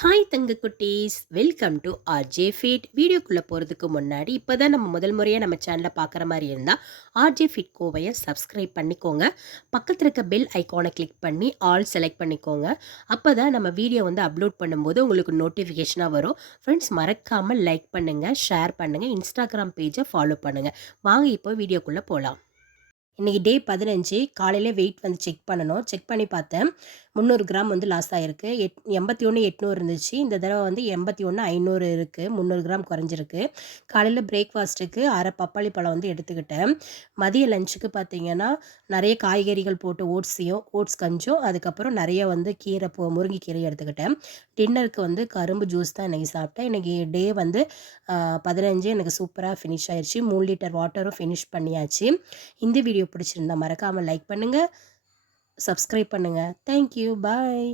Hi தங்க குட்டீஸ், welcome to RJ feet. வீடியோக்குள்ளே போகிறதுக்கு முன்னாடி இப்போ தான் நம்ம முதல் முறையாக நம்ம சேனலில் பார்க்குற மாதிரி இருந்தால் ஆர்ஜே ஃபீட் கோவையை சப்ஸ்கிரைப் பண்ணிக்கோங்க. பக்கத்தில் இருக்க பெல் ஐக்கானை கிளிக் பண்ணி ஆல் செலக்ட் பண்ணிக்கோங்க. அப்போ தான் நம்ம வீடியோ வந்து அப்லோட் பண்ணும்போது உங்களுக்கு நோட்டிஃபிகேஷனாக வரும். ஃப்ரெண்ட்ஸ், மறக்காமல் லைக் பண்ணுங்கள், ஷேர் பண்ணுங்கள், இன்ஸ்டாகிராம் பேஜை ஃபாலோ பண்ணுங்கள். வாங்க இப்போ வீடியோக்குள்ளே போகலாம். இன்றைக்கி டே 15. காலையில் வெயிட் வந்து செக் பண்ணணும். செக் பண்ணி பார்த்தேன், 300 கிராம் வந்து லாஸ் ஆகிருக்கு. 81,800 இருந்துச்சு. இந்த தடவை வந்து 81,500 இருக்குது. 300 கிராம் குறைஞ்சிருக்கு. காலையில் பிரேக்ஃபாஸ்ட்டுக்கு அரை பப்பாளி பழம் வந்து எடுத்துக்கிட்டேன். மதிய லஞ்சுக்கு பார்த்தீங்கன்னா நிறைய காய்கறிகள் போட்டு ஓட்ஸ் கஞ்சும், அதுக்கப்புறம் நிறைய வந்து கீரை முருங்கைக்கீரை எடுத்துக்கிட்டேன். டின்னருக்கு வந்து கரும்பு ஜூஸ் தான் இன்றைக்கி சாப்பிட்டேன். இன்றைக்கி டே வந்து 15 எனக்கு சூப்பராக ஃபினிஷ் ஆயிடுச்சு. 3 லிட்டர் வாட்டரும் ஃபினிஷ் பண்ணியாச்சு. இந்த வீடியோ பிடிச்சிருந்தா மறக்காமல் லைக் பண்ணுங்கள், சப்ஸ்கிரைப் பண்ணுங்கள். தேங்க்யூ, பாய்.